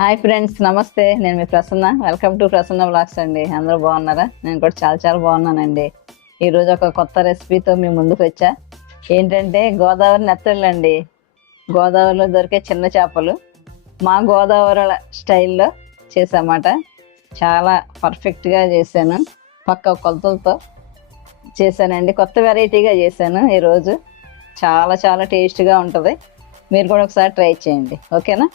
Hi friends, నమస్తే. నేను మీ Prasanna. Welcome to Prasanna blogs అండి. అందరూ బాగున్నారా? నేను కూడా చాలా చాలా బాగున్నానండి. ఈరోజు ఒక కొత్త రెసిపీతో మీ ముందుకు వచ్చా. ఏంటంటే గోదావరి నెత్తళ్ళు అండి. గోదావరిలో దొరికే చిన్న చేపలు మా గోదావరి స్టైల్లో చేసామాట. చాలా పర్ఫెక్ట్గా చేశాను. పక్క కొలతలతో చేశానండి. కొత్త వెరైటీగా చేశాను ఈరోజు. చాలా చాలా టేస్ట్గా ఉంటుంది. మీరు కూడా ఒకసారి ట్రై చేయండి, ఓకేనా?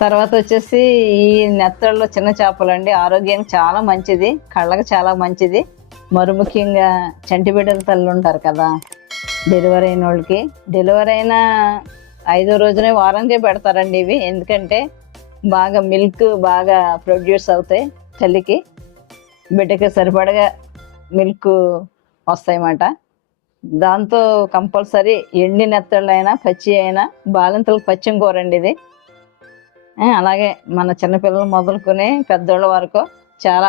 తర్వాత వచ్చేసి ఈ నెత్తళ్ళలో చిన్న చేపలు అండి. ఆరోగ్యానికి చాలా మంచిది, కళ్ళకి చాలా మంచిది. మరి ముఖ్యంగా చంటి బిడ్డల తల్లి ఉంటారు కదా, డెలివరీ అయిన వాళ్ళకి, డెలివరీ అయిన 5వ రోజునే వారానికే పెడతారండి ఇవి. ఎందుకంటే బాగా మిల్క్ బాగా ప్రొడ్యూస్ అవుతాయి తల్లికి, బిడ్డకి సరిపడగా మిల్క్ వస్తాయన్నమాట. దాంతో కంపల్సరీ ఎండి నెత్తళ్ళు అయినా పచ్చి అయినా బాలింతలకు పచ్చిమ కూర అండి ఇది. అలాగే మన చిన్నపిల్లలు మొదలుకొని పెద్దోళ్ళ వరకు చాలా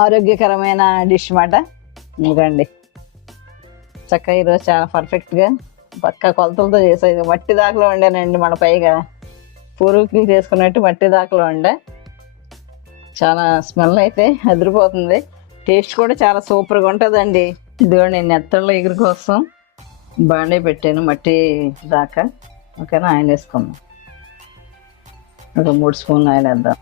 ఆరోగ్యకరమైన డిష్ మాట. ఇదండి చక్కగా ఈరోజు చాలా పర్ఫెక్ట్గా పక్క కొలతలతో చేసేది. మట్టి దాకలో వండానండి. మన పైగా పూర్వీకులు చేసుకున్నట్టు మట్టి దాకలో వండా. చాలా స్మెల్ అయితే అదిరిపోతుంది. టేస్ట్ కూడా చాలా సూపర్గా ఉంటుందండి. ఇదిగోండి నెత్తళ్ళ ఎగురు కోసం బాండీ పెట్టాను మట్టి దాకా. ఓకేనా? ఆయిల్ వేసుకుందాం. ఒక 3 స్పూన్లు ఆయిల్ వేద్దాం.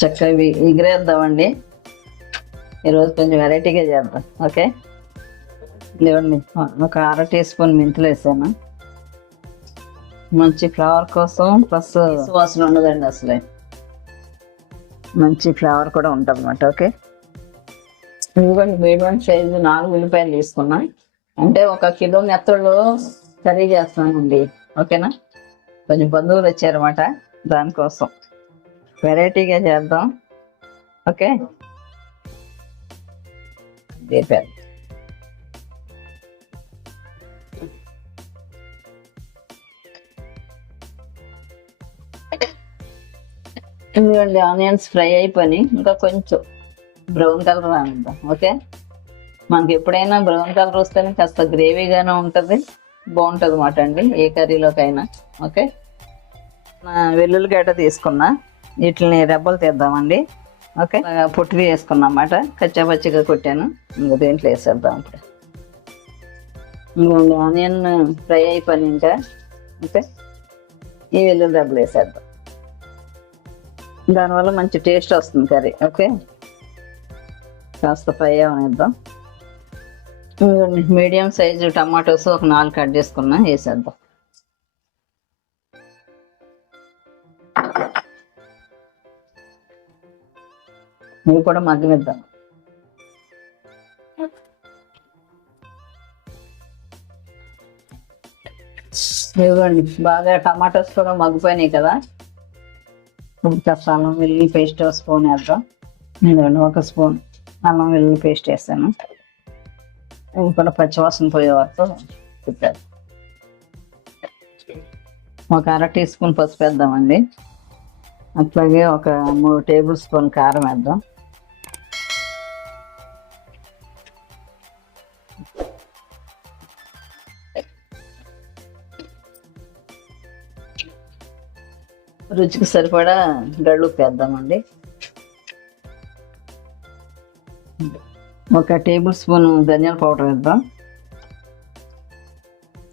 చక్కగా ఎగిరేద్దామండి. ఈరోజు కొంచెం వెరైటీగా చేద్దాం. ఓకే, ఇవ్వండి. ఒక 1/2 టీ స్పూన్ మెంతులు వేసాను. మంచి ఫ్లేవర్ కోసం, ప్లస్ వాసన ఉండదండి అసలే. మంచి ఫ్లేవర్ కూడా ఉంటుంది అన్నమాట. ఓకే, ఇవ్వండి. మీడియం సైజు 4 ఉల్లిపాయలు తీసుకున్నా. అంటే 1 కిలో నెత్తళ్ళు కర్రీ చేస్తానండి. ఓకేనా? కొంచెం బంధువులు వచ్చారన్నమాట, దానికోసం వెరైటీగా చేద్దాం. ఓకే, వేపారు. ఇదిగోండి, ఆనియన్స్ ఫ్రై అయిపోయి ఇంకా కొంచెం బ్రౌన్ కలర్ రానిద్దాం. ఓకే, మనకి ఎప్పుడైనా బ్రౌన్ కలర్ వస్తేనే కాస్త గ్రేవీగానే ఉంటుంది, బాగుంటుంది అన్నమాట అండి ఏ కర్రీలోకైనా. ఓకే, వెల్లుల్లి గడ్డ తీసుకున్నా. వీటిని రెబ్బలు తీద్దామండి. ఓకే, పొట్టు వేసుకున్నా అన్నమాట. కచ్చాపచ్చిగా కొట్టాను. ఇంకో దీంట్లో వేసేద్దాం ఇప్పుడు. ఇంకోండి, ఆనియన్ ఫ్రై అయిపోయి ఇంకా. ఓకే, ఈ వెల్లుల్లి రెబ్బలు వేసేద్దాం. దానివల్ల మంచి టేస్ట్ వస్తుంది కర్రీ. ఓకే, కాస్త ఫ్రై అవనిద్దాం. మీడియం సైజు టమాటోస్ ఒక 4 కట్ చేసుకున్నా, వేసేద్దాం. ఇవి కూడా మగ్గనిద్దాం. ఇవ్వండి, బాగా టమాటోస్ కూడా మగ్గిపోయినాయి కదా. ఇప్పుడు కాస్త అల్లం వెల్లుల్లి పేస్ట్ స్పూన్ వేద్దాం. ఇదిగోండి, 1 స్పూన్ అల్లం వెల్లుల్లి పేస్ట్ వేస్తాను. ఇవి కూడా పచ్చివాసన పోయే వరకు తిప్పారు. ఒక 1/2 టీ స్పూన్ పసుపు వేద్దామండి. అట్లాగే ఒక 3 టేబుల్ స్పూన్ కారం వేద్దాం. రుచికి సరిపడా గళ్ళుప్పు వేద్దామండి. 1 టేబుల్ స్పూన్ ధనియాల పౌడర్ వేద్దాం.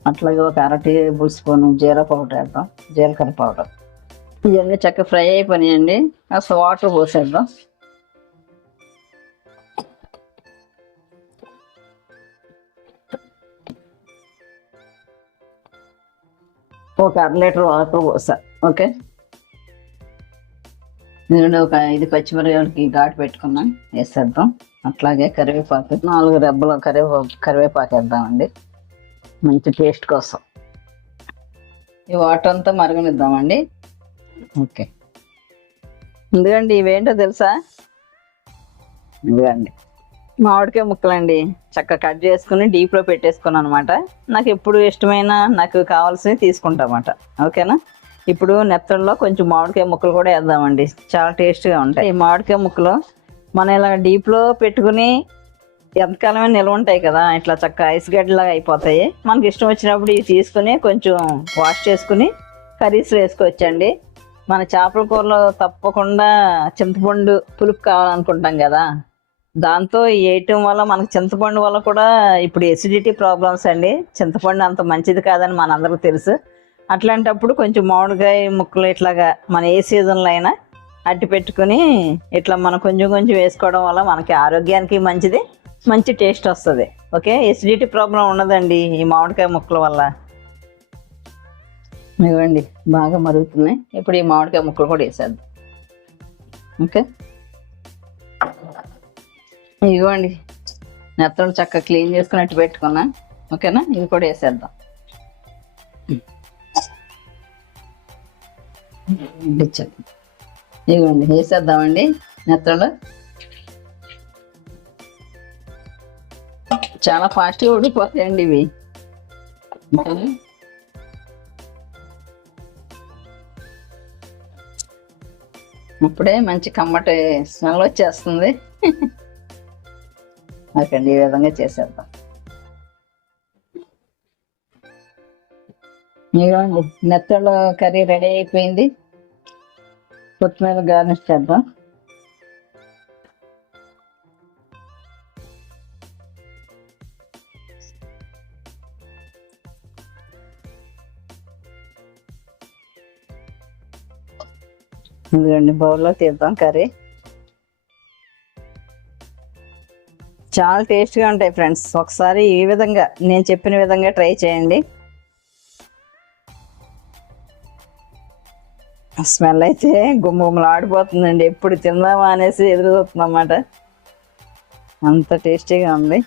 అట్లాగే ఒక 1/2 టేబుల్ స్పూన్ జీరా పౌడర్ వేద్దాం, జీలకర్ర పౌడర్. ఇవన్నీ చక్కగా ఫ్రై అయిపోయినాయండి. అసలు వాటర్ పోసేద్దాం. ఒక 1/2 లీటర్ వాటర్ పోసా. ఓకే, నేను ఒక 5 పచ్చిమిరపకాయలకి ఘాటు పెట్టుకున్నాను, వేసేద్దాం. అట్లాగే కరివేపాకు 4 రెబ్బలు కరివేపాకు వేద్దామండి, మంచి టేస్ట్ కోసం. ఈ వాటర్ అంతా మరగనిద్దామండి. ఓకే, ఎందుకండి ఇవేంటో తెలుసా? ఇదిగండి మామిడికాయ ముక్కలండి. చక్కగా కట్ చేసుకుని డీప్లో పెట్టేసుకున్నాను అనమాట. నాకు ఎప్పుడు ఇష్టమైన నాకు కావాల్సినవి తీసుకుంటామన్నమాట. ఓకేనా? ఇప్పుడు నెత్తళ్ళలో కొంచెం మామిడికాయ ముక్కలు కూడా వేద్దామండి. చాలా టేస్ట్గా ఉంటాయి ఈ మామిడికాయ ముక్కలు. మనం ఇలా డీప్లో పెట్టుకుని ఎంతకాలమే నిల్వ ఉంటాయి కదా, ఇట్లా చక్కగా ఐస్ గడ్డలాగా అయిపోతాయి. మనకి ఇష్టం వచ్చినప్పుడు ఇవి తీసుకుని కొంచెం వాష్ చేసుకుని కర్రీస్లో వేసుకోవచ్చండి. మన చేపల కూరలో తప్పకుండా చింతపండు పులుపు కావాలనుకుంటాం కదా, దాంతో వేయటం వల్ల మనకు చింతపండు వల్ల కూడా ఇప్పుడు ఎసిడిటీ ప్రాబ్లమ్స్ అండి. చింతపండు అంత మంచిది కాదని మనందరికీ తెలుసు. అట్లాంటప్పుడు కొంచెం మామిడికాయ ముక్కలు ఇట్లాగా మన ఏ సీజన్లో అయినా అట్టి పెట్టుకుని ఇట్లా మనం కొంచెం కొంచెం వేసుకోవడం వల్ల మనకి ఆరోగ్యానికి మంచిది, మంచి టేస్ట్ వస్తుంది. ఓకే, ఎసిడిటీ ప్రాబ్లం ఉండదండి ఈ మామిడికాయ ముక్కల వల్ల. ఇవ్వండి బాగా మరుగుతున్నాయి. ఇప్పుడు ఈ మామిడికాయ ముక్కలు కూడా వేసేద్దాం. ఓకే, ఇవ్వండి నెత్తలు చక్కగా క్లీన్ చేసుకున్నట్టు పెట్టుకున్నా. ఓకేనా, ఇది కూడా వేసేద్దాం. ఇవ్వండి వేసేద్దామండి నెత్తలు. చాలా ఫాస్ట్గా ఉడికిపోతాయండి ఇవి. ఇప్పుడే మంచి కమ్మటి స్మెల్ వచ్చేస్తుంది. ఓకే, ఈ విధంగా చేసేద్దాం. ఇదిగోండి నెత్తళ్ళ కర్రీ రెడీ అయిపోయింది. కొత్తిమీర గార్నిష్ చేద్దాం. ఇదిగోండి బౌల్లో తీద్దాం కర్రీ. చాలా టేస్ట్గా ఉంటాయి ఫ్రెండ్స్. ఒకసారి ఈ విధంగా నేను చెప్పిన విధంగా ట్రై చేయండి. స్మెల్ అయితే గుమ్మగుమ్మలు ఆడిపోతుందండి. ఎప్పుడు తిందామా అనేసి ఎదురు చూస్తుందన్నమాట, అంత టేస్టీగా ఉంది.